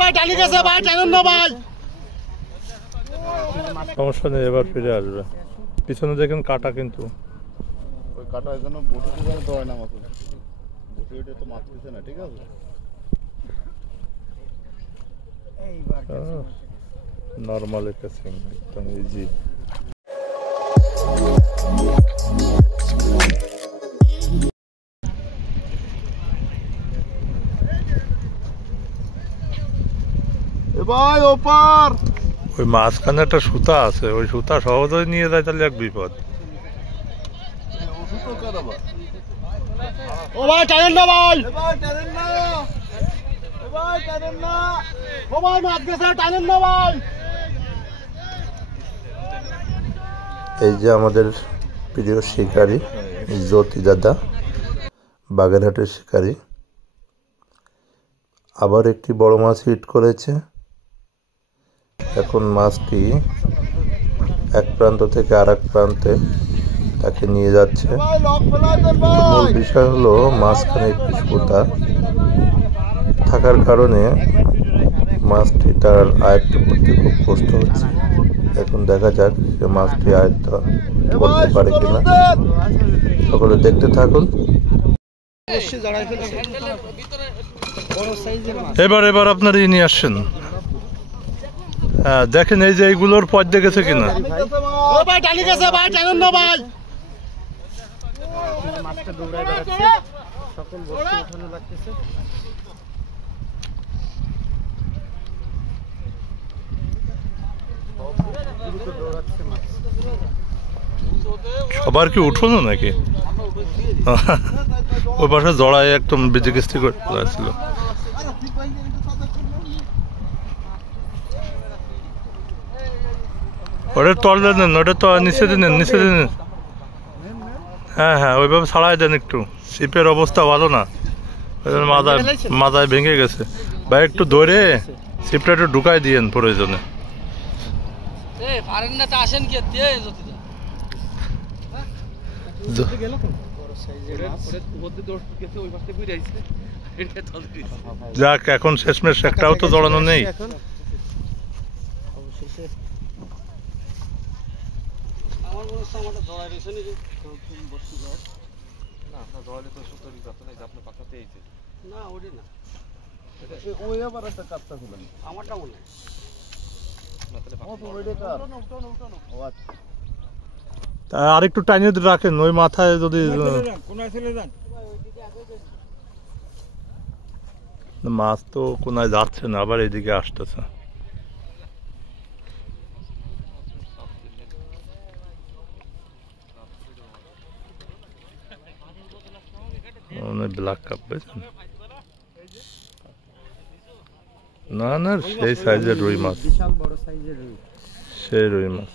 ভাই টালি গেছে ভাই, টানেন না ভাই। সমস্যা নেই, এবার ফিরে আসবে। পিছনে দেখেন কাটা, কিন্তু ওই কাটা এজন্য বসে যেন দয় না মাছ, বসে এটা তো মাছ দিছে না, ঠিক আছে। নর্মাল ক্যাচিং, একদম ইজি। ভাই ওপার ওই মাঝখানে একটা সুতা আছে, ওই সুতা সহজেই নিয়ে যায়, তাহলে এক বিপদ। ও ভাই টানেন না ভাই, ভাই টানেন না, ভাই টানেন না, ও ভাই মাছ গেছে, টানেন না ভাই। এই যে আমাদের প্রিয় শিকারী জ্যোতি দাদা, বাগেরহাটের শিকারী, আবার একটি বড় মাছ হিট করেছে। এখন মাছটি এক প্রান্ত থেকে আর এক প্রান্তে তাকে নিয়ে যাচ্ছে। মূল বিষয় হলো মাঝখানে একটি সুতা থাকার কারণে মাছটি তার আয়ত্ত করতে খুব কষ্ট হচ্ছে। এখন দেখা যাক সে মাছটি আয়ত্ত করতে পারে কিনা। সকলে দেখতে থাকুন। এবার আপনার নিয়ে আসছেন। হ্যাঁ দেখেন, এই যে এইগুলোর পথ দেখেছে কিনা। ভাই টালি গেছে ভাই, টানেন না ভাই। মাছটা দৌড়ায় বেড়াচ্ছে, সকল বস্তু উঠানো লাগতেছে। সবার কি উঠোনো নাকি? ওই পাশে জড়ায় একদম বিজিকিস্তি করে ছিল। ওটা তলে দেন, ওটা তো নিচে দিন, নিচে দিন। হ্যাঁ হ্যাঁ, ওইভাবে ছাড়াই দেন একটু। শিপের অবস্থা ভালো না, মাথায় ভেঙে গেছে। ভাই একটু ধরে শিপটা একটু ঢুকাই দিয়েন প্রয়োজনে। যাক, এখন শেষমেশ একটাও তো জড়ানো নেই। আর একটু টাইনে রাখেন ওই মাথায়, যদি মাছ তো কোনায় যাচ্ছে না, আবার এদিকে আসতেছে। ব্ল্যাক কাপ পেয়েছেন? না না, সেই সাইজের রুই মাছ, বিশাল বড় সাইজের রুই, সেই রুই মাছ।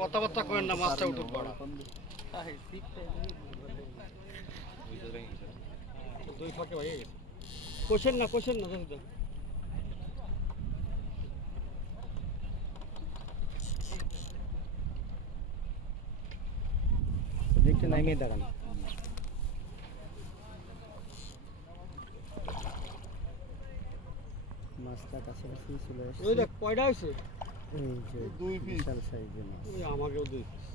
কথাবার্তা করেন না, মাছটা উঠুক। কোশেন না, কোশেন না, দেখতে নামিয়ে দাঁড়ান। মাছটা কাছাকাছি চলে আসছে। ওই দেখ কয়টা হয়েছে, এই যে দুই বিশাল সাইজের মাছ। আমাকেও দুই পিস।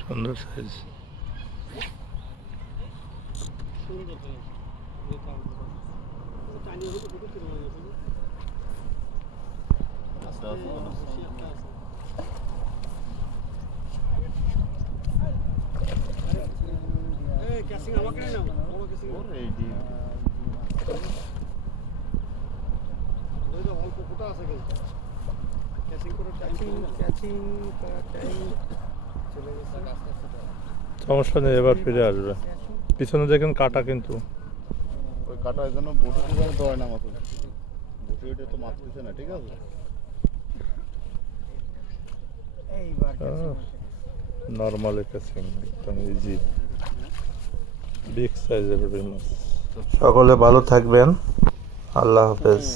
সুন্দর সাইজ। কোথা আছে কিন্তু ক্যাচিং করে ক্যাচিং করা টাইম চলে গেছে। সমস্যা নেই, এবার ফিরে আসবে। পিছনে দেখেন কাটা, কিন্তু ওই কাটা এই জন্য বটি টুকানো দেওয়া না মাত্র, বটি ওইটা তো মারতেছে না, ঠিক আছে। এইবার নর্মাল ক্যাচিং একদম ইজি, বিগ সাইজের মাছ। সকলে ভালো থাকবেন, আল্লাহ হাফেজ।